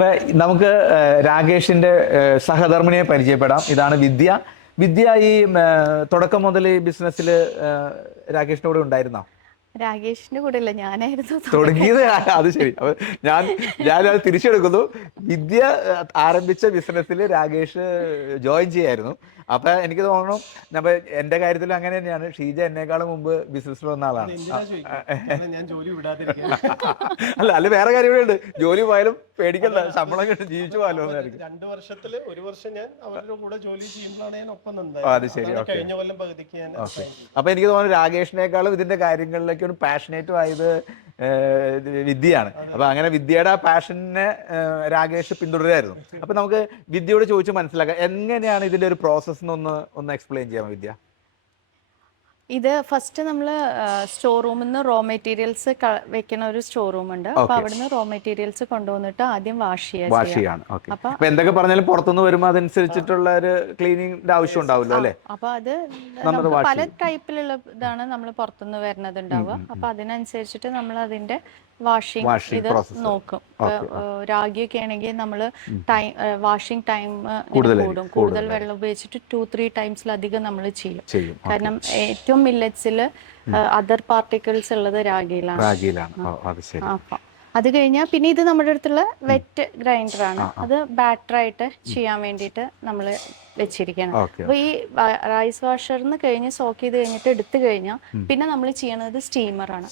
അപ്പൊ നമുക്ക് രാകേഷിന്റെ സഹധർമ്മിണിയെ പരിചയപ്പെടാം. ഇതാണ് വിദ്യ. വിദ്യ ഈ തുടക്കം മുതൽ ഈ ബിസിനസ്സിൽ രാകേഷിന്റെ കൂടെ ഉണ്ടായിരുന്നോ? രാകേഷിന്റെ കൂടെ അല്ല, ഞാനായിരുന്നു തുടങ്ങിയത്. അത് ശരി. അപ്പൊ ഞാനത് തിരിച്ചെടുക്കുന്നു. വിദ്യ ആരംഭിച്ച ബിസിനസ്സിൽ രാകേഷ് ജോയിൻ ചെയ്യായിരുന്നു. അപ്പൊ എനിക്ക് തോന്നുന്നു അപ്പൊ എന്റെ കാര്യത്തിലും അങ്ങനെ തന്നെയാണ്. ഷീജ എന്നെക്കാളും മുമ്പ് ബിസിനസ്സിൽ വന്ന ആളാണ്. അല്ല വേറെ കാര്യങ്ങളുണ്ട്. ജോലി പോയാലും പേടിക്കണ്ട, ശമ്പളം കിട്ടും, ജീവിച്ചു പോകാലോ എന്നായിരിക്കും. 2 വർഷത്തില് 1 വർഷം ഞാൻ അവരുടെ കൂടെ ജോലി ചെയ്യുമ്പോഴാണ് ഞാൻ ഒപ്പം അത് ശരി. കഴിഞ്ഞ കൊല്ലം പകുതിക്ക് ഞാൻ. അപ്പൊ എനിക്ക് തോന്നുന്നു രാകേഷിനേക്കാളും ഇതിന്റെ കാര്യങ്ങളിലേക്ക് ഒരു പാഷനേറ്റ് ആയത് വിദ്യയാണ്. അപ്പൊ അങ്ങനെ വിദ്യയുടെ ആ പാഷനെ രാകേഷ് പിന്തുടരായിരുന്നു. അപ്പൊ നമുക്ക് വിദ്യയോട് ചോദിച്ച് മനസ്സിലാക്കാം, എങ്ങനെയാണ് ഇതിന്റെ ഒരു പ്രോസസ് ഒന്ന് എക്സ്പ്ലെയിൻ ചെയ്യാമോ വിദ്യ? ഇത് ഫസ്റ്റ് നമ്മൾ സ്റ്റോർ റൂമിൽ നിന്ന് റോ മെറ്റീരിയൽസ് വെക്കുന്ന ഒരു സ്റ്റോർ റൂം ഉണ്ട്. അപ്പൊ അവിടുന്ന് റോ മെറ്റീരിയൽസ് കൊണ്ടുവന്നിട്ട് ആദ്യം വാഷ് ചെയ്യാണ്. അപ്പൊ എന്തൊക്കെ പറഞ്ഞാലും പുറത്തുനിന്ന് വരുമ്പോൾ അതനുസരിച്ചിട്ടുള്ള ഒരു ക്ലീനിങ്ങിന്റെ ആവശ്യം ഉണ്ടാവുമല്ലോ അല്ലെ? അപ്പൊ അത് പല ടൈപ്പിലുള്ള ഇതാണ് നമ്മൾ പുറത്തുനിന്ന് വരുന്നത് ഉണ്ടാവുക. അപ്പൊ അതിനനുസരിച്ചിട്ട് നമ്മൾ അതിന്റെ വാഷിംഗ് ഇത് നോക്കും. രാഗിയൊക്കെ ആണെങ്കിൽ നമ്മൾ വാഷിംഗ് ടൈം കൂടും. കൂടുതൽ വെള്ളം ഉപയോഗിച്ചിട്ട് 2-3 ടൈംസിലധികം നമ്മൾ ചെയ്യും. കാരണം ഏറ്റവും മില്ലറ്റ്സിൽ അതർ പാർട്ടിക്കിൾസ് ഉള്ളത് രാഗിയിലാണ്. അപ്പൊ അത് കഴിഞ്ഞാൽ പിന്നെ ഇത് നമ്മുടെ അടുത്തുള്ള വെറ്റ് ഗ്രൈൻഡർ ആണ്. അത് ബാറ്ററായിട്ട് ചെയ്യാൻ വേണ്ടിയിട്ട് നമ്മൾ വെച്ചിരിക്കണം. അപ്പൊ ഈ റൈസ് വാഷറിന്ന് കഴിഞ്ഞ് സോക്ക് ചെയ്ത് കഴിഞ്ഞിട്ട് എടുത്തു കഴിഞ്ഞാൽ പിന്നെ നമ്മൾ ചെയ്യണത് സ്റ്റീമറാണ്.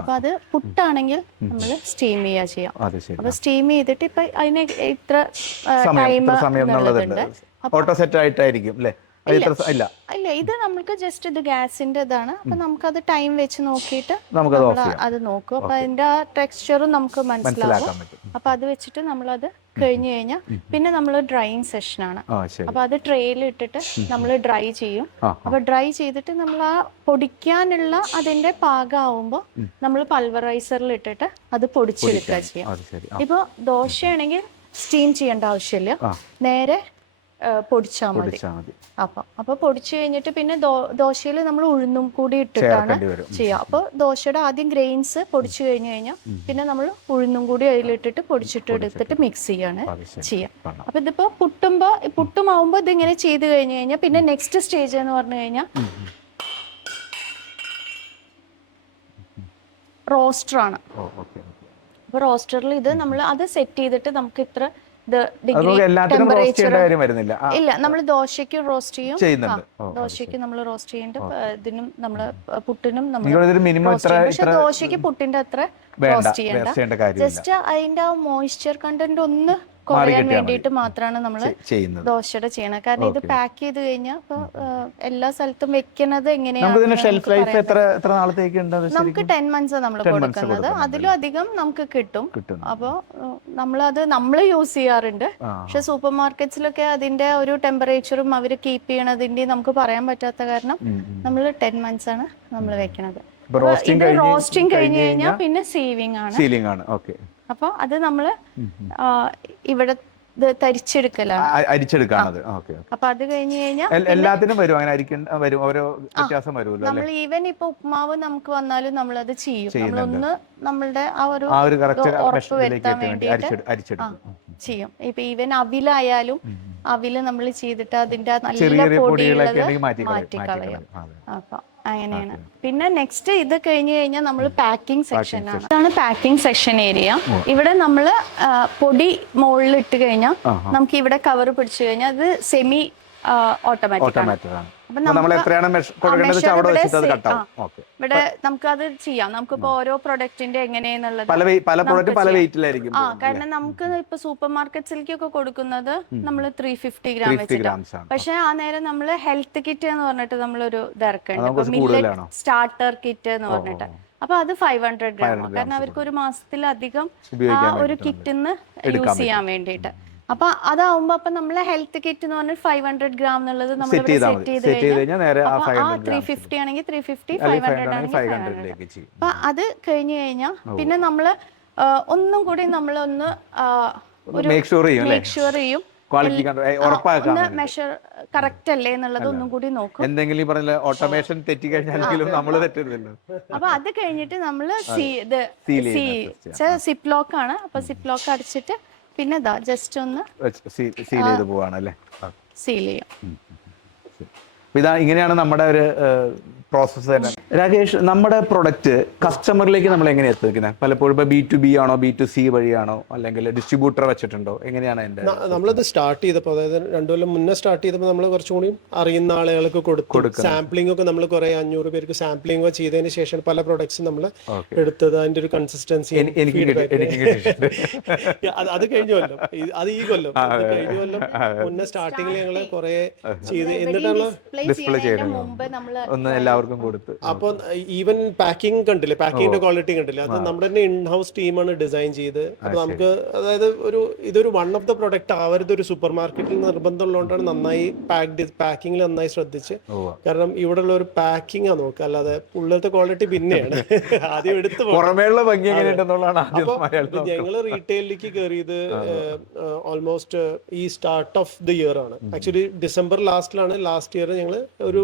അപ്പൊ അത് പുട്ടാണെങ്കിൽ നമ്മൾ സ്റ്റീം ചെയ്യാം. അപ്പൊ സ്റ്റീം ചെയ്തിട്ട് ഇപ്പൊ അതിന് ഇത്ര ടൈം എന്നുള്ളതുണ്ട്. ഓട്ടോ സെറ്റ് ആയിട്ടായിരിക്കും അല്ലേ? ഇല്ല, ഇത് നമുക്ക് ജസ്റ്റ് ഇത് ഗ്യാസിന്റെ ഇതാണ്. അപ്പൊ നമുക്കത് ടൈം വെച്ച് നോക്കിയിട്ട് അത് നോക്കും. അപ്പൊ അതിന്റെ ആ ടെക്സ്ചറും നമുക്ക് മനസ്സിലാവും. അപ്പൊ അത് വെച്ചിട്ട് നമ്മളത് കഴിഞ്ഞു കഴിഞ്ഞാൽ പിന്നെ നമ്മൾ ഡ്രൈയിങ് സെഷൻ ആണ്. അപ്പൊ അത് ട്രേയിൽ ഇട്ടിട്ട് നമ്മൾ ഡ്രൈ ചെയ്യും. അപ്പൊ ഡ്രൈ ചെയ്തിട്ട് നമ്മൾ ആ പൊടിക്കാനുള്ള അതിന്റെ പാകമാവുമ്പോ നമ്മൾ പൾവറൈസറിൽ ഇട്ടിട്ട് അത് പൊടിച്ചെടുക്കുക ചെയ്യാം. ഇപ്പൊ ദോശയാണെങ്കിൽ സ്റ്റീം ചെയ്യേണ്ട ആവശ്യമില്ല, നേരെ പൊടിച്ചാൽ മതി. അപ്പൊ പൊടിച്ചു കഴിഞ്ഞിട്ട് പിന്നെ ദോശയിൽ നമ്മൾ ഉഴുന്നും കൂടി ഇട്ടിട്ടാണ് ചെയ്യുക. അപ്പൊ ദോശയുടെ ആദ്യം ഗ്രെയിൻസ് പൊടിച്ചു കഴിഞ്ഞു കഴിഞ്ഞാൽ പിന്നെ നമ്മൾ ഉഴുന്നും കൂടി അതിലിട്ടിട്ട് പൊടിച്ചിട്ട് എടുത്തിട്ട് മിക്സ് ചെയ്യാണ് ചെയ്യാം. അപ്പൊ ഇതിപ്പോ പുട്ടുമാവുമ്പോ ഇതിങ്ങനെ ചെയ്ത് കഴിഞ്ഞു കഴിഞ്ഞാൽ പിന്നെ നെക്സ്റ്റ് സ്റ്റേജ് എന്ന് പറഞ്ഞു കഴിഞ്ഞാൽ റോസ്റ്റർ ആണ്. അപ്പൊ റോസ്റ്ററിൽ ഇത് നമ്മൾ അത് സെറ്റ് ചെയ്തിട്ട് നമുക്ക് ഇത്ര ഇല്ല, നമ്മൾ ദോശയ്ക്ക് റോസ്റ്റ് ചെയ്യും. ദോശയ്ക്ക് നമ്മൾ റോസ്റ്റ് ചെയ്യുന്നുണ്ട്. ഇതിനും നമ്മള് പുട്ടിനും നമ്മൾ പക്ഷെ ദോശയ്ക്ക് പുട്ടിന്റെ അത്ര റോസ്റ്റ് ചെയ്യണ്ട. ജസ്റ്റ് അതിന്റെ ആ മോയ്സ്ചർ കണ്ടന്റ് ഒന്ന് കുറയാൻ വേണ്ടിയിട്ട് മാത്രമാണ് നമ്മൾ ദോശയുടെ ചെയ്യണത്. കാരണം ഇത് പാക്ക് ചെയ്ത് കഴിഞ്ഞാൽ എല്ലാ സ്ഥലത്തും വെക്കുന്നത് എങ്ങനെയാണ് നമുക്ക് 10 months നമ്മൾ കൊടുക്കുന്നത്. അതിലും അധികം നമുക്ക് കിട്ടും. അപ്പൊ നമ്മൾ യൂസ് ചെയ്യാറുണ്ട്. പക്ഷെ സൂപ്പർ മാർക്കറ്റ്സിലൊക്കെ അതിന്റെ ഒരു ടെമ്പറേച്ചറും അവര് കീപ്പ് ചെയ്യണതിന്റെ നമുക്ക് പറയാൻ പറ്റാത്ത കാരണം നമ്മൾ 10 months ആണ് നമ്മൾ വെക്കണത്. റോസ്റ്റിംഗ് കഴിഞ്ഞ് കഴിഞ്ഞാൽ പിന്നെ സീവിംഗ് ആണ്. അപ്പൊ അത് നമ്മള് ഇവിടെ അരിച്ചെടുക്കാണ്. അപ്പൊ അത് കഴിഞ്ഞ് കഴിഞ്ഞാൽ എല്ലാത്തിനും നമ്മൾ ഈവൻ ഇപ്പൊ ഉപ്മാവ് നമുക്ക് വന്നാലും നമ്മളത് ചെയ്യും. നമ്മളൊന്ന് നമ്മളുടെ ആ ഒരു ഉറപ്പ് വരുത്താൻ വേണ്ടിയിട്ട് ചെയ്യും. ഇപ്പൊ ഈവൻ അവിലായാലും അവില് നമ്മൾ ചെയ്തിട്ട് അതിന്റെ നല്ല പൊടിയുള്ളത് മാറ്റിക്കളയും. അപ്പൊ അങ്ങനെയാണ്. പിന്നെ നെക്സ്റ്റ് ഇത് കഴിഞ്ഞ് കഴിഞ്ഞാൽ നമ്മൾ പാക്കിംഗ് സെക്ഷൻ ആണ്. ഇതാണ് പാക്കിംഗ് സെക്ഷൻ ഏരിയ. ഇവിടെ നമ്മൾ പൊടി മുകളിൽ ഇട്ട് കഴിഞ്ഞാൽ നമുക്ക് ഇവിടെ കവർ പിടിച്ചു കഴിഞ്ഞാൽ അത് സെമി ഓട്ടോമാറ്റിക് ആണ്. ഇവിടെ നമുക്ക് അത് ചെയ്യാം. നമുക്കിപ്പോ ഓരോ പ്രൊഡക്റ്റിന്റെ എങ്ങനെയെന്നുള്ളത് കാരണം നമുക്ക് ഇപ്പൊ സൂപ്പർ മാർക്കറ്റ്സിലേക്കൊക്കെ കൊടുക്കുന്നത് നമ്മൾ 350 gram വെച്ചിട്ടാണ്. പക്ഷെ ആ നേരം നമ്മള് ഹെൽത്ത് കിറ്റ് എന്ന് പറഞ്ഞിട്ട് നമ്മളൊരു ഇറക്കുന്നുണ്ട്, മില്ലറ്റ് സ്റ്റാർട്ടർ കിറ്റ് എന്ന് പറഞ്ഞിട്ട്. അപ്പൊ അത് 500 gram കാരണം അവർക്ക് ഒരു മാസത്തിലധികം ആ ഒരു കിറ്റിന്ന് യൂസ് ചെയ്യാൻ വേണ്ടിയിട്ട്. അപ്പൊ അതാവുമ്പോ അപ്പൊ നമ്മളെ ഹെൽത്ത് കിറ്റ് എന്ന് പറഞ്ഞാൽ 500 gram എന്നുള്ളത് നമ്മൾ സെറ്റ് ചെയ്ത് കഴിഞ്ഞാൽ 350 ആണെങ്കിൽ 350, 500 ആണെങ്കിൽ 500. അപ്പൊ അത് കഴിഞ്ഞു കഴിഞ്ഞാൽ പിന്നെ നമ്മള് ഒന്നും കൂടി നമ്മളൊന്ന് മേക്ക് ഷുവർ ചെയ്യും മെഷർ കറക്റ്റ് അല്ലേ എന്നുള്ളത് ഒന്നും കൂടി നോക്കും. എന്തെങ്കിലും പറഞ്ഞ ഓട്ടോമേഷൻ തെറ്റി കഴിഞ്ഞാലും നമ്മൾ തെറ്റില്ലല്ലോ. അപ്പൊ അത് കഴിഞ്ഞിട്ട് നമ്മള് സിപ്പ് ലോക്ക് ആണ്. അപ്പൊ സിപ്പ് ലോക്ക് അടിച്ചിട്ട് പിന്നെ ഇതാ ജസ്റ്റ് ഒന്ന് സീൽ ചെയ്ത് പോവാണ് അല്ലേ? സീൽ ചെയ്യാം. ഇതാ ഇങ്ങനെയാണ് നമ്മുടെ ഒരു പ്രോസസ്സ് തന്നെ. രാകേഷ്, നമ്മുടെ പ്രൊഡക്റ്റ് കസ്റ്റമറിലേക്ക് നമ്മൾ എങ്ങനെ എത്തിക്കുന്നത്? പലപ്പോഴും ഇപ്പോൾ B2B ആണോ B2C വഴിയാണോ അല്ലെങ്കിൽ ഡിസ്ട്രിബ്യൂട്ടർ വെച്ചിട്ടുണ്ടോ, എങ്ങനെയാണ് എൻ്റെ? നമ്മളത് സ്റ്റാർട്ട് ചെയ്തപ്പോൾ, അതായത് 2 കൊല്ലം മുന്നേ സ്റ്റാർട്ട് ചെയ്തപ്പോൾ നമ്മൾ കുറച്ചും കൂടി അറിയുന്ന ആളുകൾക്ക് കൊടുക്കും. സാമ്പിളിംഗ് ഒക്കെ നമ്മൾ കുറെ 500 പേർക്ക് സാമ്പിളിംഗ് ഒക്കെ ചെയ്തതിന് ശേഷം പല പ്രൊഡക്ട്സും നമ്മൾ എടുത്തത്. അതിന്റെ ഒരു കൺസിസ്റ്റൻസി അത് കഴിഞ്ഞ കൊല്ലം, അത് ഈ കൊല്ലം, കഴിഞ്ഞ കൊല്ലം മുന്നേ സ്റ്റാർട്ടിങ്ങിൽ ഞങ്ങൾ കുറെ ചെയ്ത് എന്നിട്ടാണ് ഡിസ്പ്ലേ ചെയ്യണം, ഒന്ന് എല്ലാവർക്കും കൊടുത്ത്. അപ്പോൾ ഈവൻ പാക്കിംഗ് കണ്ടില്ലേ, പാക്കിങ്ങിന്റെ ക്വാളിറ്റി കണ്ടില്ലേ, അത് നമ്മുടെ തന്നെ ഇൻഹൗസ് ടീമാണ് ഡിസൈൻ ചെയ്ത്. അപ്പൊ നമുക്ക് അതായത് ഇതൊരു വൺ ഓഫ് ദ പ്രൊഡക്റ്റ് ആവരുത് ഒരു സൂപ്പർ മാർക്കറ്റിൽ നിർബന്ധമുള്ളതുകൊണ്ടാണ് നന്നായി പാക്കിങ്ങിൽ നന്നായി ശ്രദ്ധിച്ച്. കാരണം ഇവിടെ ഉള്ള ഒരു പാക്കിംഗ് ആ നോക്കുക, അല്ലാതെ ഉള്ളത്തെ ക്വാളിറ്റി പിന്നെയാണ് ആദ്യം എടുത്ത് അപ്പൊ ഞങ്ങള് റീറ്റെയിലേക്ക് കയറിയത് ഓൾമോസ്റ്റ് ഈ സ്റ്റാർട്ട് ഓഫ് ദി ഇയർ ആണ്. ആക്ച്വലി ഡിസംബർ ലാസ്റ്റിലാണ് ലാസ്റ്റ് ഇയർ ഞങ്ങൾ ഒരു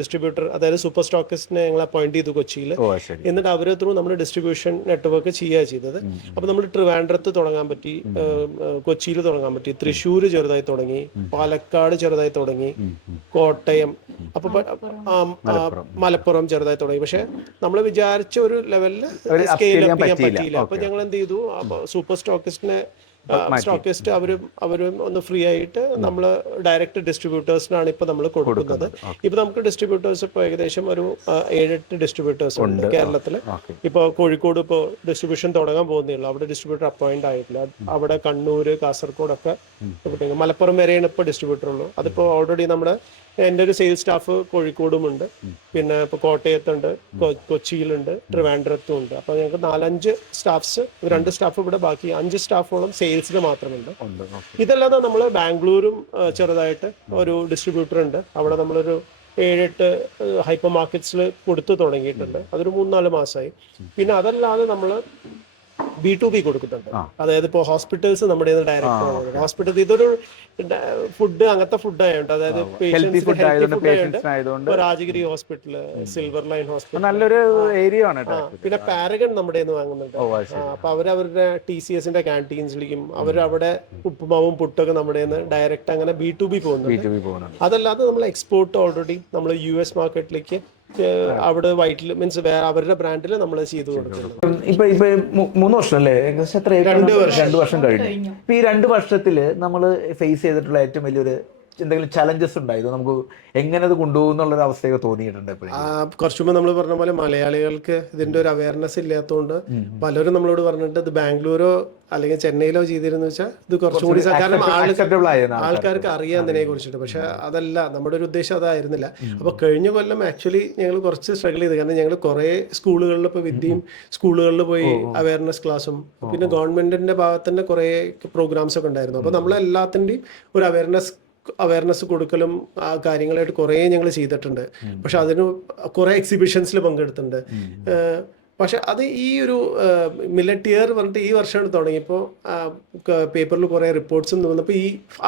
ഡിസ്ട്രിബ്യൂട്ടർ, അതായത് സൂപ്പർ സ്റ്റോക്കിസ്റ്റിനെ ഞങ്ങൾ അപ്പോയിന്റ് ചെയ്തു കൊച്ചിയിൽ. എന്നിട്ട് അവരെ ത്രൂ നമ്മുടെ ഡിസ്ട്രിബ്യൂഷൻ നെറ്റ്വർക്ക് ചെയ്യുക ചെയ്തത്. അപ്പൊ നമ്മൾ ട്രിവാൻഡ്രത്ത് തുടങ്ങാൻ പറ്റി, കൊച്ചിയിൽ തുടങ്ങാൻ പറ്റി, തൃശ്ശൂർ ചെറുതായി തുടങ്ങി, പാലക്കാട് ചെറുതായി തുടങ്ങി, കോട്ടയം, അപ്പൊ മലപ്പുറം ചെറുതായി തുടങ്ങി. പക്ഷെ നമ്മൾ വിചാരിച്ച ഒരു ലെവലിൽ സ്കെയിൽ അപ്പ് ചെയ്യാൻ പറ്റിയില്ല. അപ്പൊ ഞങ്ങൾ എന്ത് ചെയ്തു, സൂപ്പർ സ്റ്റോക്കിസ്റ്റിനെ അവരും ഒന്ന് ഫ്രീ ആയിട്ട് നമ്മൾ ഡയറക്റ്റ് ഡിസ്ട്രിബ്യൂട്ടേഴ്സിനാണ് ഇപ്പൊ നമ്മൾ കൊടുക്കുന്നത്. ഇപ്പൊ നമുക്ക് ഡിസ്ട്രിബ്യൂട്ടേഴ്സ് ഇപ്പൊ ഏകദേശം ഒരു 7-8 ഡിസ്ട്രിബ്യൂട്ടേഴ്സ് ഉണ്ട് കേരളത്തില്. ഇപ്പൊ കോഴിക്കോട് ഇപ്പൊ ഡിസ്ട്രിബ്യൂഷൻ തുടങ്ങാൻ പോകുന്നേ ഉള്ളൂ, അവിടെ ഡിസ്ട്രിബ്യൂട്ടർ അപ്പോയിന്റ് ആയിട്ടില്ല. അവിടെ കണ്ണൂര്, കാസർഗോഡൊക്കെ, മലപ്പുറം വരെയാണ് ഇപ്പൊ ഡിസ്ട്രിബ്യൂട്ടർ ഉള്ളൂ. അതിപ്പോ ഓൾറെഡി നമ്മുടെ എൻ്റെ ഒരു സെയിൽസ് സ്റ്റാഫ് കോഴിക്കോടും ഉണ്ട്, പിന്നെ ഇപ്പോൾ കോട്ടയത്തുണ്ട്, കൊച്ചിയിലുണ്ട്, ട്രിവാൻഡ്രത്തും ഉണ്ട്. അപ്പോൾ ഞങ്ങൾക്ക് 4-5 സ്റ്റാഫ്സ്, 2 സ്റ്റാഫ് ഇവിടെ, ബാക്കി 5 സ്റ്റാഫോളം സെയിൽസിൽ മാത്രമുണ്ട്. ഇതല്ലാതെ നമ്മൾ ബാംഗ്ലൂരും ചെറുതായിട്ട് ഒരു ഡിസ്ട്രിബ്യൂട്ടർ ഉണ്ട്. അവിടെ നമ്മളൊരു 7-8 ഹൈപ്പർ മാർക്കറ്റ്സിൽ കൊടുത്തു തുടങ്ങിയിട്ടുണ്ട്. അതൊരു 3-4 മാസമായി. പിന്നെ അതല്ലാതെ നമ്മൾ B2B കൊടുക്കുന്നുണ്ട്. അതായത് ഇപ്പോൾ ഹോസ്പിറ്റൽസ് നമ്മുടെ ഡയറക്റ്റ് ഹോസ്പിറ്റൽ, ഇതൊരു ഫുഡ് അങ്ങനത്തെ ഫുഡ് ആയതുകൊണ്ട്, അതായത് Rajagiri hospital, silver line hospital നല്ലൊരു ഏരിയ ആണ്. പിന്നെ പാരഗൺ നമ്മുടെ വാങ്ങുന്നുണ്ട്. അപ്പൊ അവരവരുടെ TCSന്റെ ക്യാൻറ്റീൻസിലേക്കും അവരവിടെ ഉപ്പുമാവും പുട്ടൊക്കെ നമ്മുടെ ഡയറക്റ്റ് അങ്ങനെ B2B പോകുന്നുണ്ട്. അതല്ലാതെ നമ്മൾ എക്സ്പോർട്ട് ഓൾറെഡി നമ്മൾ US മാർക്കറ്റിലേക്ക് അവിടെ വൈറ്റിൽ മീൻസ് അവരുടെ ബ്രാൻഡിൽ നമ്മൾ ചെയ്തു കൊടുക്കുന്നത്. ഇപ്പൊ 3 വർഷം അല്ലേ, ഏകദേശം എത്ര? 2 വർഷം കഴിഞ്ഞു. ഇപ്പൊ ഈ 2 വർഷത്തില് നമ്മൾ ഫേസ് ചെയ്തിട്ടുള്ള ഏറ്റവും വലിയൊരു എന്തെങ്കിലും ചലഞ്ചസ് ഉണ്ടായത്, നമുക്ക് എങ്ങനെ അത് കൊണ്ടുപോകുന്നുള്ള ഒരു അവസ്ഥയൊക്കെ തോന്നിയിട്ടുണ്ട്? കുറച്ചു മുമ്പ് നമ്മൾ പറഞ്ഞ പോലെ മലയാളികൾക്ക് ഇതിന്റെ ഒരു അവയർനെസ് ഇല്ലാത്തതുകൊണ്ട് പലരും നമ്മളോട് പറഞ്ഞിട്ട് ഇത് ബാംഗ്ലൂരോ അല്ലെങ്കിൽ ചെന്നൈയിലോ ചെയ്തിരുന്നു വെച്ചാൽ ഇത് കുറച്ചും കൂടി ആൾക്കാർക്ക് അറിയാം ഇതിനെ കുറിച്ചിട്ട്. പക്ഷെ അതല്ല നമ്മുടെ ഒരു ഉദ്ദേശം, അതായിരുന്നില്ല. അപ്പൊ കഴിഞ്ഞ കൊല്ലം ആക്ച്വലി ഞങ്ങൾ കുറച്ച് സ്ട്രഗിൾ ചെയ്ത്, കാരണം ഞങ്ങൾ കുറെ സ്കൂളുകളിൽ ഇപ്പോൾ വിദ്യയും സ്കൂളുകളിൽ പോയി അവയർനെസ് ക്ലാസ്സും പിന്നെ ഗവൺമെന്റിന്റെ ഭാഗത്ത് തന്നെ കുറെ പ്രോഗ്രാംസ് ഒക്കെ ഉണ്ടായിരുന്നു. അപ്പൊ നമ്മളെല്ലാത്തിന്റെയും ഒരു അവയർനെസ് കൊടുക്കലും ആ കാര്യങ്ങളായിട്ട് കുറേ ഞങ്ങൾ ചെയ്തിട്ടുണ്ട്. പക്ഷെ അതിന് കുറേ എക്സിബിഷൻസിൽ പങ്കെടുത്തിട്ടുണ്ട്. പക്ഷെ അത് ഈ ഒരു മില്ലറ്റ് ഇയർ പറഞ്ഞിട്ട് ഈ വർഷമാണ് തുടങ്ങിയപ്പോൾ പേപ്പറിൽ കുറേ റിപ്പോർട്ട്സും വന്നപ്പോൾ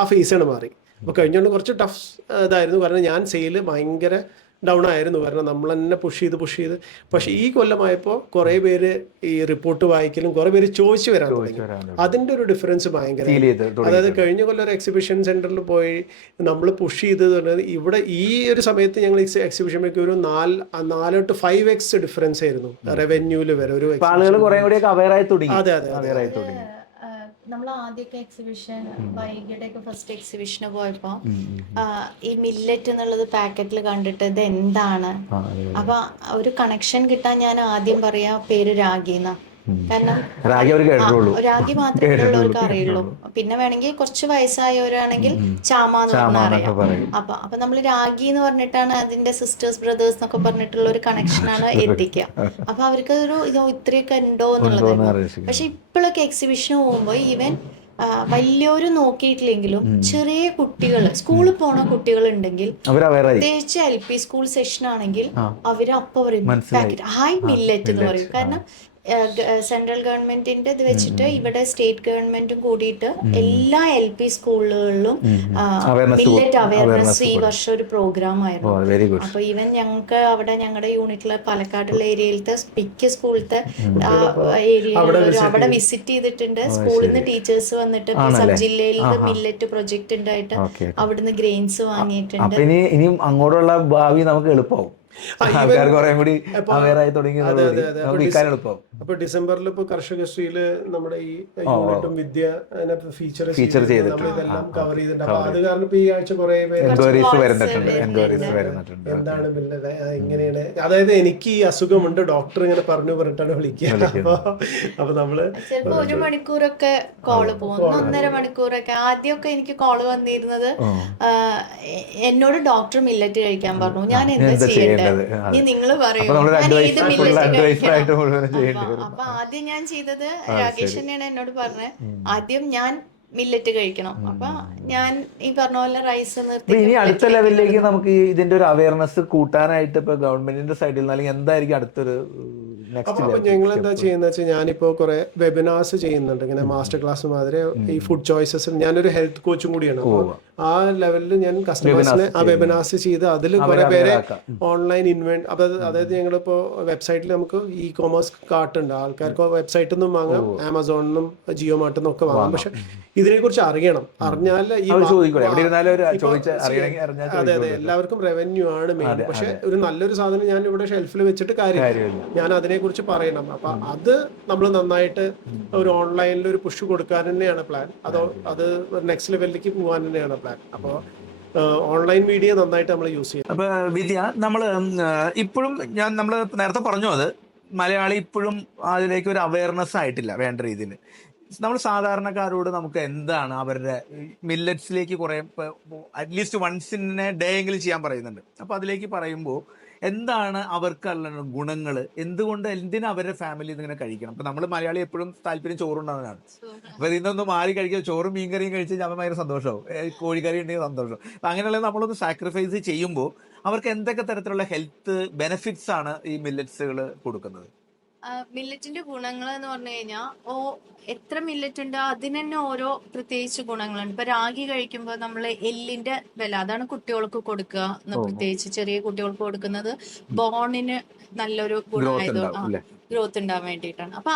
ആ ഫേസാണ് മാറി. അപ്പോൾ കഴിഞ്ഞുകൊണ്ട് കുറച്ച് ടഫ് ഇതായിരുന്നു, കാരണം ഞാൻ സെയിൽ ഭയങ്കര ഡൗൺ ആയിരുന്നു, കാരണം നമ്മൾ തന്നെ പുഷ് ചെയ്ത്. പക്ഷെ ഈ കൊല്ലമായപ്പോൾ കുറേ പേര് ഈ റിപ്പോർട്ട് വായിക്കലും കുറേ പേര് ചോദിച്ചു വരാൻ തുടങ്ങി. അതിൻ്റെ ഒരു ഡിഫറൻസ് ഭയങ്കര. അതായത് കഴിഞ്ഞ കൊല്ലം ഒരു എക്സിബിഷൻ സെന്ററിൽ പോയി നമ്മൾ പുഷ് ചെയ്തത് ഇവിടെ ഈ ഒരു സമയത്ത് ഞങ്ങൾ എക്സിബിഷനിലേക്ക് ഒരു 4 to 5x ഡിഫറൻസ് ആയിരുന്നു റവന്യൂല് വരെ. ഒരു അതെ. നമ്മൾ ആദ്യമൊക്കെ എക്സിബിഷൻ വൈകിയുടെ ഒക്കെ ഫസ്റ്റ് എക്സിബിഷന് പോയപ്പോ ഈ മില്ലറ്റ് എന്നുള്ളത് പാക്കറ്റിൽ കണ്ടിട്ട് ഇത് എന്താണ്, അപ്പൊ ഒരു കണക്ഷൻ കിട്ടാൻ ഞാൻ ആദ്യം പറയാ പേര് രാഗി എന്നാ. കാരണം രാഗി മാത്രമേ ഉള്ളവർക്ക് അറിയുള്ളൂ. പിന്നെ വേണമെങ്കിൽ കുറച്ച് വയസ്സായവരാണെങ്കിൽ ചാമ എന്ന് പറഞ്ഞാൽ അറിയാം. അപ്പൊ നമ്മൾ രാഗി എന്ന് പറഞ്ഞിട്ടാണ് അതിന്റെ സിസ്റ്റേഴ്സ് ബ്രദേഴ്സ് എന്നൊക്കെ പറഞ്ഞിട്ടുള്ള ഒരു കണക്ഷനാണ് എത്തിക്കുക. അപ്പൊ അവർക്ക് ഒരു ഇത്രയൊക്കെ ഉണ്ടോ എന്നുള്ളത്. പക്ഷെ ഇപ്പോഴൊക്കെ എക്സിബിഷന് പോകുമ്പോൾ ഈവൻ വലിയൊരു നോക്കിയിട്ടില്ലെങ്കിലും ചെറിയ കുട്ടികൾ, സ്കൂളിൽ പോണ കുട്ടികൾ ഉണ്ടെങ്കിൽ, പ്രത്യേകിച്ച് LP സ്കൂൾ സെഷൻ ആണെങ്കിൽ അവര് അപ്പൊ പറയും പാക്കറ്റ് ഹായ് മില്ലറ്റ് എന്ന് പറയും. കാരണം സെൻട്രൽ ഗവൺമെന്റിന്റെ ഇത് വെച്ചിട്ട് ഇവിടെ സ്റ്റേറ്റ് ഗവൺമെന്റും കൂടിയിട്ട് എല്ലാ LP സ്കൂളുകളിലും മില്ലറ്റ് അവയർനെസ് ഈ വർഷം ഒരു പ്രോഗ്രാം ആയിരുന്നു. അപ്പൊ ഈവൻ ഞങ്ങൾക്ക് അവിടെ ഞങ്ങളുടെ യൂണിറ്റിലെ പാലക്കാടുള്ള ഏരിയയിലത്തെ മിക്ക സ്കൂളത്തെ ഏരിയയിൽ അവിടെ വിസിറ്റ് ചെയ്തിട്ടുണ്ട്. സ്കൂളിൽ നിന്ന് ടീച്ചേഴ്സ് വന്നിട്ട് സബ് ജില്ലയിൽ മില്ലറ്റ് പ്രൊജക്ട് ഉണ്ടായിട്ട് അവിടുന്ന് ഗ്രെയിൻസ് വാങ്ങിയിട്ടുണ്ട്. ഇനിയും അങ്ങോട്ടുള്ള ഭാവി നമുക്ക് എളുപ്പമാവും. അപ്പൊ ഡിസംബറിൽ ഇപ്പൊ കർഷകശ്രീയില് നമ്മുടെ ഈ യൂണിറ്റും വിദ്യ ഫീച്ചർ ഇതെല്ലാം കവർ ചെയ്തിട്ടുണ്ട്. അപ്പൊ അത് കാരണം ഇപ്പൊ ഈ ആഴ്ച കുറെ എന്താണ് മില്ലറ്റ് ഇങ്ങനെയാണ്, അതായത് എനിക്ക് ഈ അസുഖമുണ്ട് ഡോക്ടർ ഇങ്ങനെ പറഞ്ഞിട്ടാണ് വിളിക്കുക. അപ്പൊ നമ്മള് ചിലപ്പോ 1 മണിക്കൂറൊക്കെ കോള് പോകുന്നു, 1.5 മണിക്കൂറൊക്കെ. ആദ്യമൊക്കെ എനിക്ക് കോള് വന്നിരുന്നത് എന്നോട് ഡോക്ടർ മില്ലറ്റ് കഴിക്കാൻ പറഞ്ഞു, ഞാൻ എന്താ ചെയ്യേണ്ടത് നിങ്ങള് പറയൂ, അപ്പൊ ആദ്യം ഞാൻ ചെയ്തത് രാകേഷ് തന്നെയാണ് എന്നോട് പറഞ്ഞത്, ആദ്യം ഞാൻ മില്ലറ്റ് കഴിക്കണം. അപ്പൊ ഞാൻ ഈ പറഞ്ഞ പോലെ റൈസ് നിർത്തി. ഇനി അടുത്ത ലെവലിലേക്ക് നമുക്ക് ഇതിന്റെ ഒരു അവയർനെസ് കൂട്ടാനായിട്ട് ഇപ്പൊ ഗവൺമെന്റിന്റെ സൈഡിൽ നിന്ന് അല്ലെങ്കിൽ എന്തായിരിക്കും അടുത്തൊരു ഞങ്ങൾ എന്താ ചെയ്യുന്ന വെച്ചാൽ ഞാനിപ്പോ കുറെ വെബിനാർസ് ചെയ്യുന്നുണ്ട്, ഇങ്ങനെ മാസ്റ്റർ ക്ലാസ് മാതിരി ഈ ഫുഡ് ചോയ്സസ്. ഞാനൊരു ഹെൽത്ത് കോച്ചും കൂടിയാണ്. ആ ലെവലിൽ ഞാൻ കസ്റ്റമേഴ്സിനെ ആ വെബിനാർസ് ചെയ്ത് അതിൽ കുറെ പേരെ ഓൺലൈൻ അതായത് ഞങ്ങളിപ്പോ വെബ്സൈറ്റിൽ നമുക്ക് E-commerce കാർട്ട് ഉണ്ട്, ആൾക്കാർക്ക് വെബ്സൈറ്റിൽ നിന്നും വാങ്ങാം, ആമസോണിൽ നിന്നും ജിയോ മാർട്ടിൽ നിന്നും ഒക്കെ വാങ്ങാം. പക്ഷെ ഇതിനെ കുറിച്ച് അറിയണം, അറിഞ്ഞാൽ അതെ എല്ലാവർക്കും റവന്യൂ ആണ് മെയിൻ. പക്ഷെ ഒരു നല്ലൊരു സാധനം ഞാൻ ഇവിടെ ഷെൽഫിൽ വെച്ചിട്ട് കാര്യമില്ല, ഞാൻ അതിനെ കുറിച്ച് പറയണം. അപ്പൊ അത് നമ്മൾ നന്നായിട്ട് ഒരു ഓൺലൈനിൽ ഒരു പുഷ് കൊടുക്കാൻ തന്നെയാണ് പ്ലാൻ. അത് നെക്സ്റ്റ് ലെവലിലേക്ക് പോകാൻ തന്നെയാണ് പ്ലാൻ. അപ്പൊ ഓൺലൈൻ മീഡിയ നന്നായിട്ട് നമ്മൾ യൂസ് ചെയ്യും. അപ്പൊ വിദ്യ, നമ്മള് ഇപ്പോഴും നമ്മൾ നേരത്തെ പറഞ്ഞു, അത് മലയാളി ഇപ്പോഴും അതിലേക്ക് ഒരു അവയർനെസ് ആയിട്ടില്ല വേണ്ട രീതിയിൽ. നമ്മൾ സാധാരണക്കാരോട് നമുക്ക് എന്താണ് അവരുടെ മില്ലറ്റ്സിലേക്ക് കുറെ at least once in a day എങ്കിലും ചെയ്യാൻ പറയുന്നുണ്ട്. അപ്പൊ അതിലേക്ക് പറയുമ്പോൾ എന്താണ് അവർക്കുള്ള ഗുണങ്ങൾ, എന്തിനാ അവരുടെ ഫാമിലി ഇതിങ്ങനെ കഴിക്കണം? അപ്പൊ നമ്മൾ മലയാളി എപ്പോഴും താല്പര്യം ചോറുണ്ടാകാനാണ്. അപ്പൊ ഇതിന്നൊന്ന് മാറി കഴിക്കുക, ചോറും മീൻകറിയും കഴിച്ച് ഞാൻ ഭയങ്കര സന്തോഷമാവും, കോഴിക്കറി ഉണ്ടെങ്കിൽ സന്തോഷം. അപ്പൊ അങ്ങനെയുള്ള നമ്മളൊന്ന് സാക്രിഫൈസ് ചെയ്യുമ്പോൾ അവർക്ക് എന്തൊക്കെ തരത്തിലുള്ള ഹെൽത്ത് ബെനിഫിറ്റ്സ് ആണ് ഈ മില്ലറ്റ്സുകൾ കൊടുക്കുന്നത്? മില്ലറ്റിന്റെ ഗുണങ്ങൾ എന്ന് പറഞ്ഞു കഴിഞ്ഞാൽ എത്ര മില്ലറ്റ് ഉണ്ട് അതിന് തന്നെ ഓരോ പ്രത്യേകിച്ച് ഗുണങ്ങളുണ്ട്. ഇപ്പൊ രാഗി കഴിക്കുമ്പോൾ നമ്മള് എല്ലിന്റെ വില, അതാണ് കുട്ടികൾക്ക് കൊടുക്കുക, പ്രത്യേകിച്ച് ചെറിയ കുട്ടികൾക്ക് കൊടുക്കുന്നത് ബോണിന് നല്ലൊരു ഗുണമായത്, ഗ്രോത്ത് ഉണ്ടാവാൻ വേണ്ടിയിട്ടാണ്. അപ്പൊ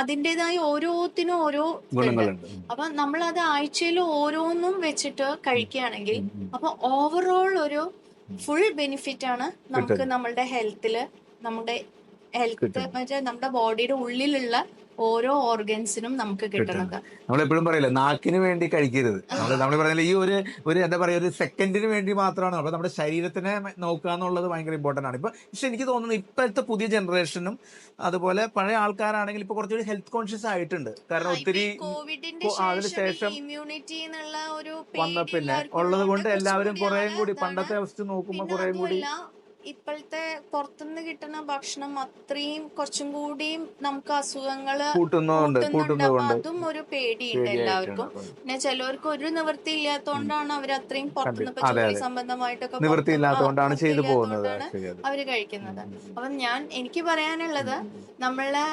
അതിൻ്റെതായ ഓരോത്തിനും ഓരോ ഇതുണ്ട്. അപ്പൊ നമ്മൾ അത് ആഴ്ചയിൽ ഓരോന്നും വെച്ചിട്ട് കഴിക്കുകയാണെങ്കിൽ അപ്പൊ ഓവറോൾ ഒരു ഫുൾ ബെനിഫിറ്റ് ആണ് നമുക്ക് നമ്മളുടെ ഹെൽത്തില്, നമ്മുടെ ഹെൽത്ത് നമ്മുടെ ബോഡിയുടെ ഉള്ളിലുള്ള ഓരോ ഓർഗൻസിനും നമുക്ക് കിട്ടുന്നത്. നമ്മളെപ്പോഴും പറയില്ല, നാക്കിന് വേണ്ടി കഴിക്കരുത്. നമ്മൾ പറഞ്ഞാൽ ഈ ഒരു എന്താ പറയുക, ഒരു സെക്കൻഡിന് വേണ്ടി മാത്രമാണ്. അപ്പൊ നമ്മുടെ ശരീരത്തിനെ നോക്കുക എന്നുള്ളത് ഭയങ്കര ഇമ്പോർട്ടന്റ് ആണ്. ഇപ്പൊ പക്ഷെ എനിക്ക് തോന്നുന്നു ഇപ്പോഴത്തെ പുതിയ ജനറേഷനും അതുപോലെ പഴയ ആൾക്കാരാണെങ്കിൽ ഇപ്പൊ കുറച്ചുകൂടി ഹെൽത്ത് കോൺഷ്യസ് ആയിട്ടുണ്ട്. കാരണം ഒത്തിരി അതിനുശേഷം ഇമ്മ്യൂണിറ്റി എന്നുള്ള ഒരു വന്ന പിന്നെ ഉള്ളത് കൊണ്ട് എല്ലാവരും കുറേയും കൂടി പണ്ടത്തെ അവസ്ഥ നോക്കുമ്പോൾ കുറേയും കൂടി ഇപ്പോഴത്തെ പുറത്തുനിന്ന് കിട്ടുന്ന ഭക്ഷണം അത്രയും കുറച്ചും കൂടിയും നമുക്ക് അസുഖങ്ങള് അതും ഒരു പേടിയുണ്ട് എല്ലാവർക്കും. പിന്നെ ചിലവർക്ക് ഒരു നിവൃത്തി ഇല്ലാത്തതുകൊണ്ടാണ് അവർ അത്രയും പുറത്തുനിന്ന് ജോലി സംബന്ധമായിട്ടൊക്കെ അവര് കഴിക്കുന്നത്. അപ്പൊ എനിക്ക് പറയാനുള്ളത്, നമ്മളെ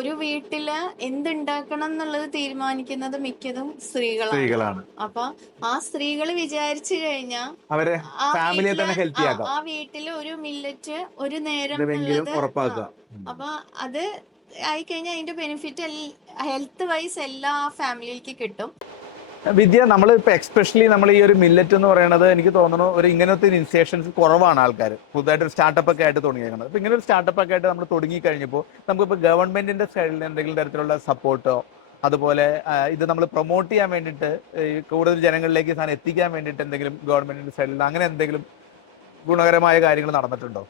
ഒരു വീട്ടില് എന്തുണ്ടാക്കണം എന്നുള്ളത് തീരുമാനിക്കുന്നത് മിക്കതും സ്ത്രീകളാണ്. അപ്പൊ ആ സ്ത്രീകൾ വിചാരിച്ചു കഴിഞ്ഞാൽ ആ വീട്ടില് ഒരു മില്ലറ്റ് ഒരു നേരം അപ്പൊ അത് ആയിക്കഴിഞ്ഞാൽ അതിന്റെ ബെനിഫിറ്റ് ഹെൽത്ത് വൈസ് എല്ലാ ഫാമിലിക്ക് കിട്ടും. വിദ്യ, നമ്മൾ ഇപ്പൊ എക്സ്പെഷ്യലി നമ്മൾ ഈ ഒരു മില്ലറ്റ് എന്ന് പറയുന്നത് എനിക്ക് തോന്നുന്നു ഒരു ഇങ്ങനത്തെ ഇനിഷ്യേഷൻസ് കുറവാണ്. ആൾക്കാർ പുതുതായിട്ട് ഒരു സ്റ്റാർട്ടപ്പ് ഒക്കെ ആയിട്ട് തുടങ്ങിയേക്കുന്നത്. അപ്പൊ ഇങ്ങനെ ഒരു സ്റ്റാർട്ടപ്പ് ഒക്കെ ആയിട്ട് നമ്മൾ തുടങ്ങി കഴിഞ്ഞപ്പോൾ നമുക്കിപ്പോൾ ഗവൺമെന്റിന്റെ സൈഡിൽ നിന്ന് എന്തെങ്കിലും തരത്തിലുള്ള സപ്പോർട്ടോ അതുപോലെ ഇത് നമ്മൾ പ്രൊമോട്ട് ചെയ്യാൻ വേണ്ടിയിട്ട് കൂടുതൽ ജനങ്ങളിലേക്ക് സാധനം എത്തിക്കാൻ വേണ്ടിയിട്ട് എന്തെങ്കിലും ഗവൺമെന്റിന്റെ സൈഡിൽ അങ്ങനെ എന്തെങ്കിലും ഗുണകരമായ കാര്യങ്ങൾ നടന്നിട്ടുണ്ടോ?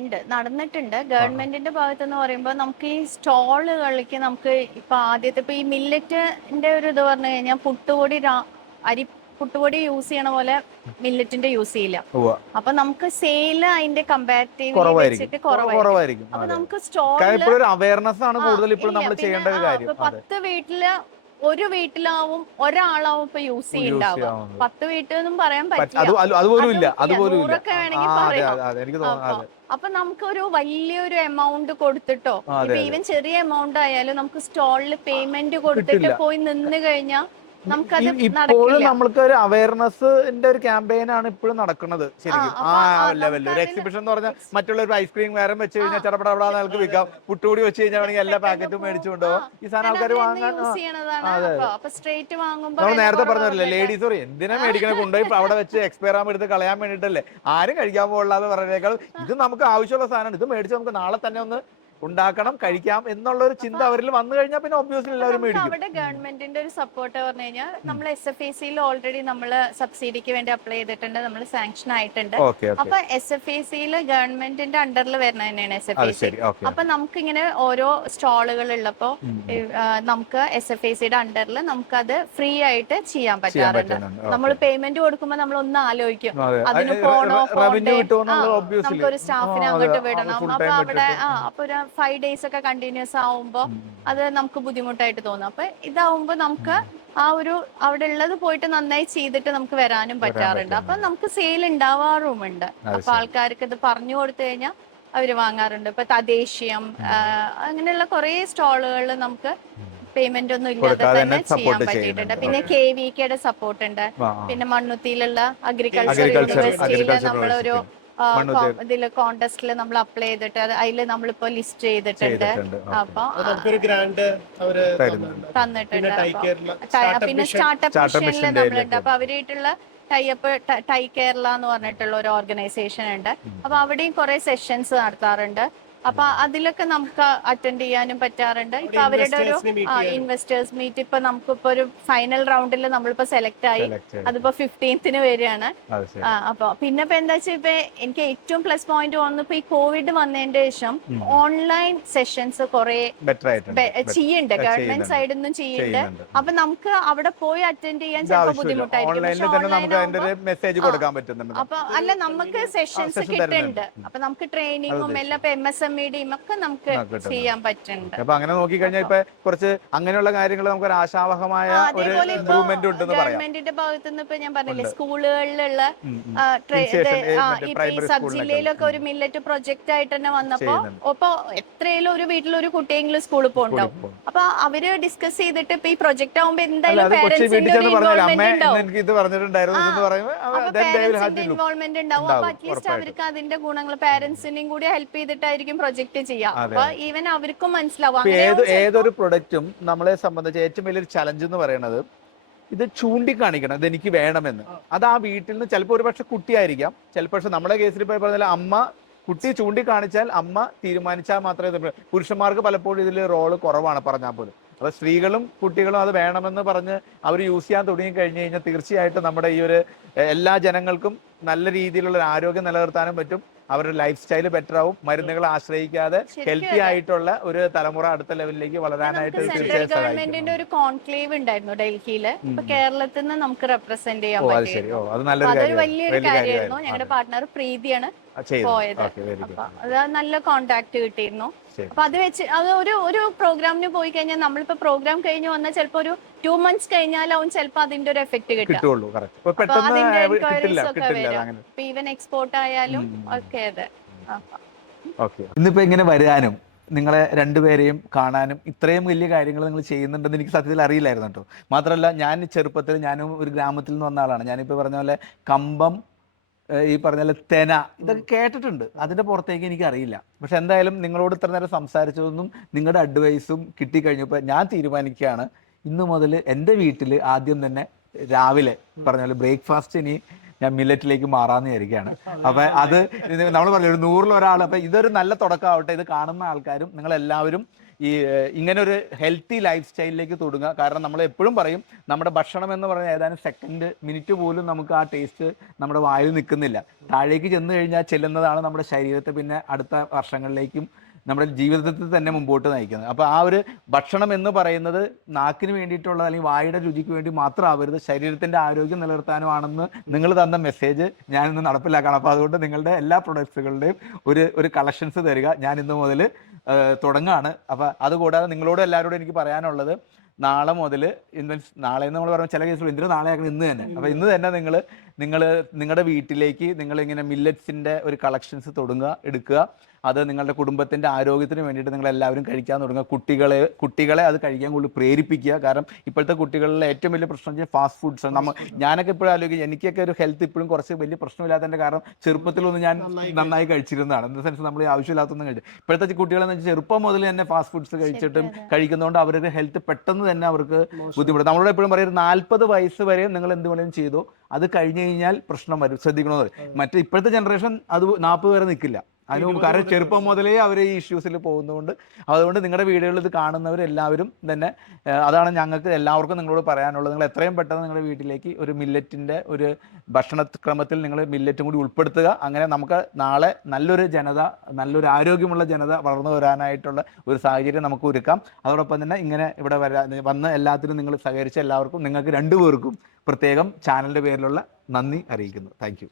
ഉണ്ട്, നടന്നിട്ടുണ്ട്. ഗവൺമെന്റിന്റെ ഭാഗത്ത് എന്ന് പറയുമ്പോൾ നമുക്ക് ഈ സ്റ്റോളുകളിലേക്ക് നമുക്ക് ഇപ്പൊ ആദ്യത്തെ ഇപ്പൊ ഈ മില്ലറ്റിന്റെ ഒരു ഇത് പറഞ്ഞു കഴിഞ്ഞാൽ പുട്ടുപൊടി യൂസ് ചെയ്യണ പോലെ മില്ലറ്റിന്റെ യൂസ് ചെയ്യില്ല. അപ്പൊ നമുക്ക് സെയില് അതിന്റെ കമ്പാരിറ്റീവ്ലി കുറവായിരിക്കും. അപ്പൊ നമുക്ക് സ്റ്റോളില് 10 വീട്ടില് ഒരു വീട്ടിലാവും ഒരാളാവും ഇപ്പൊ യൂസ് ചെയ്യുന്നുണ്ടാവുക. 10 വീട്ടിലൊന്നും പറയാൻ പറ്റില്ല, അതുപോലും ഇല്ല, അതുപോലും ഇല്ല. നൂറൊക്കെ വേണമെങ്കിൽ പറയാം. എനിക്ക് തോന്നുന്നു അപ്പൊ നമുക്കൊരു വലിയൊരു എമൗണ്ട് കൊടുത്തിട്ടോ, ഇപ്പൊ ഈവൻ ചെറിയ എമൗണ്ട് ആയാലും നമുക്ക് സ്റ്റോളിൽ പേയ്മെന്റ് കൊടുത്തിട്ട് പോയി നിന്ന് കഴിഞ്ഞാൽ നമുക്കത് ഇപ്പോഴും നമ്മൾക്ക് ഒരു അവയർനെസ്സിന്റെ ഒരു ക്യാമ്പയിൻ ആണ് ഇപ്പോഴും നടക്കുന്നത് ശരിക്കും. ആ ലെവലിൽ ഒരു എക്സിബിഷൻ എന്ന് പറഞ്ഞാൽ മറ്റുള്ള ഒരു ഐസ്ക്രീം വേറെ വെച്ച് കഴിഞ്ഞാൽ ചടപടപടാ നമുക്ക് വിൽക്കാം. പുട്ടുകൂടി വെച്ച് കഴിഞ്ഞാൽ വേണമെങ്കിൽ എല്ലാ പാക്കറ്റും മേടിച്ചുകൊണ്ടോ ഈ സാധനം ആൾക്കാർ വാങ്ങാൻ. നമ്മൾ നേരത്തെ പറഞ്ഞല്ലേ ലേഡീസ് പറയും എന്തിനാ മേടിക്കണ, കൊണ്ടുപോയി അവിടെ വെച്ച് എക്സ്പയർ ആകുമ്പോൾ എടുത്ത് കളയാൻ വേണ്ടിട്ടല്ലേ, ആരും കഴിക്കാൻ പോകില്ലാന്ന് പറഞ്ഞേക്കാൾ ഇത് നമുക്ക് ആവശ്യമുള്ള സാധനമാണ്, ഇത് മേടിച്ച് നമുക്ക് നാളെ തന്നെ ഒന്ന് ഉണ്ടാക്കണം, കഴിക്കാം എന്നുള്ള ഒരു ചിന്ത അവരിൽ വന്നു കഴിഞ്ഞാൽ പിന്നെ ഒബ്വിയസ്ലി എല്ലാവരും മേടിക്കും. അവിടെ ഗവൺമെന്റിന്റെ ഒരു സപ്പോർട്ട് പറഞ്ഞു കഴിഞ്ഞാൽ നമ്മൾ SFACയിൽ ഓൾറെഡി നമ്മൾ സബ്സിഡിക്ക് വേണ്ടി അപ്ലൈ ചെയ്തിട്ടുണ്ട്, നമ്മൾ സാങ്ഷൻ ആയിട്ടുണ്ട്. അപ്പൊ SFACയിൽ ഗവൺമെന്റിന്റെ അണ്ടറിൽ വരുന്ന തന്നെയാണ് SFAC. അപ്പൊ നമുക്ക് ഇങ്ങനെ ഓരോ സ്റ്റോളുകൾ ഉള്ളപ്പോ നമുക്ക് SFACയുടെ അണ്ടറിൽ നമുക്കത് ഫ്രീ ആയിട്ട് ചെയ്യാൻ പറ്റാറുണ്ട്. നമ്മൾ പേയ്മെന്റ് കൊടുക്കുമ്പോൾ നമ്മൾ ഒന്ന് ആലോചിക്കും അതിന് പോണോ, നമുക്കൊരു സ്റ്റാഫിനെ അങ്ങോട്ട് വിടണം, അപ്പൊ അവിടെ അപ്പൊ ഒരു 5 days ഒക്കെ കണ്ടിന്യൂസ് ആവുമ്പോ അത് നമുക്ക് ബുദ്ധിമുട്ടായിട്ട് തോന്നും. അപ്പൊ ഇതാവുമ്പോ നമുക്ക് ആ ഒരു അവിടെ ഉള്ളത് പോയിട്ട് നന്നായി ചെയ്തിട്ട് നമുക്ക് വരാനും പറ്റാറുണ്ട്. അപ്പൊ നമുക്ക് സെയിൽ ഉണ്ടാവാറുമുണ്ട്. അപ്പൊ ആൾക്കാർക്ക് ഇത് പറഞ്ഞു കൊടുത്തു കഴിഞ്ഞാൽ അവര് വാങ്ങാറുണ്ട്. ഇപ്പൊ തദ്ദേശീയം അങ്ങനെയുള്ള കുറെ സ്റ്റോളുകളിൽ നമുക്ക് പേയ്മെന്റ് ഒന്നും ഇല്ലാതെ തന്നെ ചെയ്യാൻ പറ്റിയിട്ടുണ്ട്. പിന്നെ KVKയുടെ സപ്പോർട്ട് ഉണ്ട്. പിന്നെ മണ്ണുത്തിയിലുള്ള അഗ്രികൾച്ചർ യൂണിവേഴ്സിറ്റിയില് നമ്മളൊരു ഇതില് കോൺടെസ്റ്റില് നമ്മൾ അപ്ലൈ ചെയ്തിട്ട് അതില് നമ്മളിപ്പോ ലിസ്റ്റ് ചെയ്തിട്ടുണ്ട്. അപ്പൊ തന്നിട്ടുണ്ട്. പിന്നെ സ്റ്റാർട്ടപ്പ് മിഷനില് നമ്മളുണ്ട്. അപ്പൊ അവരായിട്ടുള്ള ടൈപ്പ് ടൈ കേരള എന്ന് പറഞ്ഞിട്ടുള്ള ഒരു ഓർഗനൈസേഷൻ ഉണ്ട്. അപ്പൊ അവിടെയും കുറെ സെഷൻസ് നടത്താറുണ്ട്. അപ്പൊ അതിലൊക്കെ നമുക്ക് അറ്റൻഡ് ചെയ്യാനും പറ്റാറുണ്ട്. ഇപ്പൊ അവരുടെ ഒരു ഇൻവെസ്റ്റേഴ്സ് മീറ്റ് ഇപ്പൊ നമുക്കിപ്പോ ഒരു ഫൈനൽ റൗണ്ടിൽ നമ്മളിപ്പോ സെലക്ട് ആയി, അതിപ്പോ 15th വരികയാണ്. അപ്പൊ പിന്നെ ഇപ്പൊ എന്താ വെച്ചാൽ ഇപ്പൊ എനിക്ക് ഏറ്റവും പ്ലസ് പോയിന്റ് തോന്നുന്നു ഇപ്പൊ ഈ കോവിഡ് വന്നതിന്റെ ശേഷം ഓൺലൈൻ സെഷൻസ് കുറെ ചെയ്യുന്നുണ്ട്, ഗവൺമെന്റ് സൈഡിൽ നിന്നും ചെയ്യുന്നുണ്ട്. അപ്പൊ നമുക്ക് അവിടെ പോയി അറ്റൻഡ് ചെയ്യാൻ ചിലപ്പോൾ ബുദ്ധിമുട്ടായിരിക്കും. അപ്പൊ അല്ല നമുക്ക് സെഷൻസ് കിട്ടുന്നുണ്ട്. അപ്പൊ നമുക്ക് ട്രെയിനിങ്ങും എല്ലാം MSME ഒക്കെ നമുക്ക് ചെയ്യാൻ പറ്റുന്നുണ്ട്. അപ്പൊ അങ്ങനെ നോക്കിക്കഴിഞ്ഞാൽ ഇപ്പൊ കുറച്ച് അങ്ങനെയുള്ള കാര്യങ്ങൾ നമുക്ക് ഒരു ആശാവഹമായ ഒരു ഇംപ്രൂവ്മെന്റ് ഉണ്ടെന്ന് പറയാം. ഗവൺമെന്റിന്റെ ഭാഗത്തു നിന്ന് ഇപ്പൊ ഞാൻ പറഞ്ഞില്ലേ സ്കൂളുകളിലുള്ള സബ് ജില്ലയിലൊക്കെ ഒരു മില്ലറ്റ് പ്രൊജക്ട് ആയിട്ട് തന്നെ വന്നപ്പോ അപ്പൊ എത്രയും ഒരു വീട്ടിൽ ഒരു കുട്ടിയെങ്കിലും സ്കൂളിൽ പോകുന്നുണ്ടാവും. അപ്പൊ അവര് ഡിസ്കസ് ചെയ്തിട്ട് ഇപ്പൊ ഈ പ്രൊജക്ട് ആകുമ്പോ എന്തായാലും പേരന്റ്സിന്റെ ഒരു ഇൻവോൾവ്മെന്റ് ഉണ്ടാവും. അപ്പൊ അറ്റ്ലീസ്റ്റ് അവർക്ക് അതിന്റെ ഗുണങ്ങൾ പേരന്റ്സിനെയും കൂടി ഹെൽപ്പ് ചെയ്തിട്ടായിരിക്കും പ്രൊജക്ട് ചെയ്യാം. അപ്പൊ ഈവൻ അവർക്കും മനസ്സിലാവും. ഏതൊരു പ്രൊഡക്റ്റും നമ്മളെ സംബന്ധിച്ച് ഏറ്റവും വലിയൊരു ചലഞ്ച് എന്ന് പറയുന്നത് ഇത് ചൂണ്ടിക്കാണിക്കണം, ഇത് എനിക്ക് വേണമെന്ന്. അത് ആ വീട്ടിൽ നിന്ന് ചിലപ്പോൾ ഒരു പക്ഷെ കുട്ടിയായിരിക്കാം, ചിലപ്പോൾ നമ്മുടെ കേസിൽ ഇപ്പോൾ പറഞ്ഞാൽ അമ്മ, കുട്ടി ചൂണ്ടിക്കാണിച്ചാൽ അമ്മ തീരുമാനിച്ചാൽ മാത്രമേ. പുരുഷന്മാർക്ക് പലപ്പോഴും ഇതിൽ റോള് കുറവാണ് പറഞ്ഞാൽ പോലും. അപ്പൊ സ്ത്രീകളും കുട്ടികളും അത് വേണമെന്ന് പറഞ്ഞ് അവർ യൂസ് ചെയ്യാൻ തുടങ്ങി കഴിഞ്ഞു കഴിഞ്ഞാൽ തീർച്ചയായിട്ടും നമ്മുടെ ഈ ഒരു എല്ലാ ജനങ്ങൾക്കും നല്ല രീതിയിലുള്ള ഒരു ആരോഗ്യം നിലനിർത്താനും പറ്റും. അവരുടെ ലൈഫ് സ്റ്റൈൽ ബെറ്റർ ആവും. മരുന്നുകൾ ആശ്രയിക്കാതെ ഹെൽത്തി ആയിട്ടുള്ള ഒരു തലമുറ അടുത്ത ലെവലിലേക്ക് വളരാനായിട്ട് സെൻട്രൽ ഗവൺമെന്റിന്റെ ഒരു കോൺക്ലേവ് ഉണ്ടായിരുന്നു ഡൽഹിയില്. ഇപ്പൊ കേരളത്തിൽ നിന്ന് നമുക്ക് റെപ്രസെന്റ് ചെയ്യാൻ പറ്റും. അതൊരു വലിയൊരു കാര്യമായിരുന്നു. ഞങ്ങളുടെ പാർട്ട്ണർ പ്രീതിയാണ് പോയത്. അത് നല്ല കോണ്ടാക്ട് കിട്ടിയിരുന്നു. അപ്പൊ അത് വെച്ച് അത് ഒരു പ്രോഗ്രാമിന് പോയി കഴിഞ്ഞാൽ നമ്മളിപ്പോ പ്രോഗ്രാം കഴിഞ്ഞ് വന്നാൽ ചിലപ്പോ ഒരു 2 months കഴിഞ്ഞാലാവും ചിലപ്പോ അതിന്റെ ഒരു എഫക്ട് കിട്ടുള്ളൂ. അതിന്റെ എൻക്വയറീസ് ഒക്കെ വരും. ഈവൻ എക്സ്പോർട്ട് ആയാലും ഒക്കെ അതെ. ഇന്നിപ്പോ ഇങ്ങനെ വരാനും നിങ്ങളെ രണ്ടുപേരെയും കാണാനും ഇത്രയും വലിയ കാര്യങ്ങൾ നിങ്ങൾ ചെയ്യുന്നുണ്ടെന്ന് എനിക്ക് സത്യത്തിൽ അറിയില്ലായിരുന്നു കേട്ടോ. മാത്രമല്ല ഞാൻ ചെറുപ്പത്തിൽ ഞാനും ഒരു ഗ്രാമത്തിൽ നിന്ന് വന്ന ആളാണ്. ഞാനിപ്പോൾ പറഞ്ഞ പോലെ കമ്പം, ഈ പറഞ്ഞ പോലെ തെന, ഇതൊക്കെ കേട്ടിട്ടുണ്ട്, അതിൻ്റെ പുറത്തേക്ക് എനിക്കറിയില്ല. പക്ഷെ എന്തായാലും നിങ്ങളോട് ഇത്ര നേരം സംസാരിച്ചതൊന്നും നിങ്ങളുടെ അഡ്വൈസും കിട്ടിക്കഴിഞ്ഞപ്പോൾ ഞാൻ തീരുമാനിക്കുകയാണ് ഇന്ന് മുതൽ എൻ്റെ വീട്ടിൽ ആദ്യം തന്നെ രാവിലെ പറഞ്ഞ പോലെ ബ്രേക്ക്ഫാസ്റ്റ് ഇനി ഞാൻ മില്ലറ്റിലേക്ക് മാറാമെന്ന് വിചാരിക്കുകയാണ്. അപ്പം അത് നമ്മൾ പറഞ്ഞു ഒരു 100-ൽ ഒരാൾ. അപ്പം ഇതൊരു നല്ല തുടക്കമാവട്ടെ. ഇത് കാണുന്ന ആൾക്കാരും നിങ്ങളെല്ലാവരും ഈ ഇങ്ങനെ ഒരു ഹെൽത്തി ലൈഫ് സ്റ്റൈലിലേക്ക് തുടങ്ങുക. കാരണം നമ്മൾ എപ്പോഴും പറയും നമ്മുടെ ഭക്ഷണം എന്ന് പറഞ്ഞാൽ ഏതാനും സെക്കൻഡ് മിനിറ്റ് പോലും നമുക്ക് ആ ടേസ്റ്റ് നമ്മുടെ വായിൽ നിൽക്കുന്നില്ല. താഴേക്ക് ചെന്ന് കഴിഞ്ഞാൽ ചെല്ലുന്നതാണ് നമ്മുടെ ശരീരത്തെ പിന്നെ അടുത്ത വർഷങ്ങളിലേക്കും നമ്മുടെ ജീവിതത്തിൽ തന്നെ മുമ്പോട്ട് നയിക്കുന്നത്. അപ്പോൾ ആ ഒരു ഭക്ഷണം എന്ന് പറയുന്നത് നാക്കിന് വേണ്ടിയിട്ടുള്ള അല്ലെങ്കിൽ വായുടെ രുചിക്ക് വേണ്ടി മാത്രം ആവരുത്, ശരീരത്തിൻ്റെ ആരോഗ്യം നിലനിർത്താനുമാണെന്ന് നിങ്ങൾ തന്ന മെസ്സേജ് ഞാനിന്ന് നടപ്പിലാക്കണം. അപ്പോൾ അതുകൊണ്ട് നിങ്ങളുടെ എല്ലാ പ്രൊഡക്ട്സുകളുടെയും ഒരു കളക്ഷൻസ് തരിക. ഞാൻ ഇന്ന് മുതൽ തുടങ്ങുകയാണ്. അപ്പോൾ അതുകൂടാതെ നിങ്ങളോട് എല്ലാവരോടും എനിക്ക് പറയാനുള്ളത്, നാളെ മുതൽ നാളെ നമ്മൾ പറയുമ്പോൾ ചില കേസുകൾ എന്തിനും നാളെ ആക്കണം ഇന്ന് തന്നെ. അപ്പോൾ ഇന്ന് തന്നെ നിങ്ങൾ നിങ്ങളുടെ വീട്ടിലേക്ക് നിങ്ങളിങ്ങനെ മില്ലറ്റ്സിൻ്റെ ഒരു കളക്ഷൻസ് എടുക്കുക. അത് നിങ്ങളുടെ കുടുംബത്തിൻ്റെ ആരോഗ്യത്തിന് വേണ്ടിയിട്ട് നിങ്ങൾ എല്ലാവരും കഴിക്കാൻ തുടങ്ങുക. കുട്ടികളെ അത് കഴിക്കാൻ കൂടുതൽ പ്രേരിപ്പിക്കുക. കാരണം ഇപ്പോഴത്തെ കുട്ടികളിലെ ഏറ്റവും വലിയ പ്രശ്നം വെച്ചാൽ ഫാസ്റ്റ് ഫുഡ്സ്. ഞാനൊക്കെ ഇപ്പോഴും ആലോചിക്കും, എനിക്കൊക്കെ ഒരു ഹെൽത്ത് ഇപ്പോഴും കുറച്ച് വലിയ പ്രശ്നമില്ലാത്തതിൻ്റെ കാരണം ചെറുപ്പത്തിലൊന്നും ഞാൻ നന്നായി കഴിച്ചിരുന്നതാണ്. ഇൻ ദ സെൻസ് നമ്മൾ ആവശ്യമില്ലാത്തൊന്നും കഴിച്ചു. ഇപ്പോഴത്തെ കുട്ടികളെന്ന് വെച്ചാൽ ചെറുപ്പം മുതൽ തന്നെ ഫാസ്റ്റ് ഫുഡ്സ് കഴിക്കുന്നതുകൊണ്ട് അവരുടെ ഹെൽത്ത് പെട്ടെന്ന് തന്നെ അവർക്ക് ബുദ്ധിമുട്ട്. നമ്മളോട് എപ്പോഴും പറയും 40 വയസ്സ് വരെ നിങ്ങൾ എന്ത് വേണമെങ്കിലും ചെയ്തോ, അത് കഴിഞ്ഞ് കഴിഞ്ഞാൽ പ്രശ്നം വരും, ശ്രദ്ധിക്കണമെന്ന് പറയും. മറ്റേ ഇപ്പോഴത്തെ ജനറേഷൻ അത് 40 വരെ നിൽക്കില്ല. അതിന് മുമ്പ് കാരണം ചെറുപ്പം മുതലേ അവർ ഈ ഇഷ്യൂസിൽ പോകുന്നതുകൊണ്ട്. അതുകൊണ്ട് നിങ്ങളുടെ വീടുകളിൽ ഇത് കാണുന്നവരെല്ലാവരും തന്നെ അതാണ് ഞങ്ങൾക്ക് എല്ലാവർക്കും നിങ്ങളോട് പറയാനുള്ളത്. നിങ്ങൾ എത്രയും പെട്ടെന്ന് നിങ്ങളുടെ വീട്ടിലേക്ക് ഒരു മില്ലറ്റിൻ്റെ ഒരു ഭക്ഷണക്രമത്തിൽ നിങ്ങൾ മില്ലറ്റും കൂടി ഉൾപ്പെടുത്തുക. അങ്ങനെ നമുക്ക് നാളെ നല്ലൊരു ആരോഗ്യമുള്ള ജനത വളർന്നു വരാനായിട്ടുള്ള ഒരു സാഹചര്യം നമുക്ക് ഒരുക്കാം. അതോടൊപ്പം തന്നെ ഇങ്ങനെ ഇവിടെ വന്ന് എല്ലാത്തിനും നിങ്ങൾ സഹകരിച്ച എല്ലാവർക്കും, നിങ്ങൾക്ക് രണ്ടുപേർക്കും പ്രത്യേകം ചാനലിൻ്റെ പേരിലുള്ള നന്ദി അറിയിക്കുന്നു. Thank you.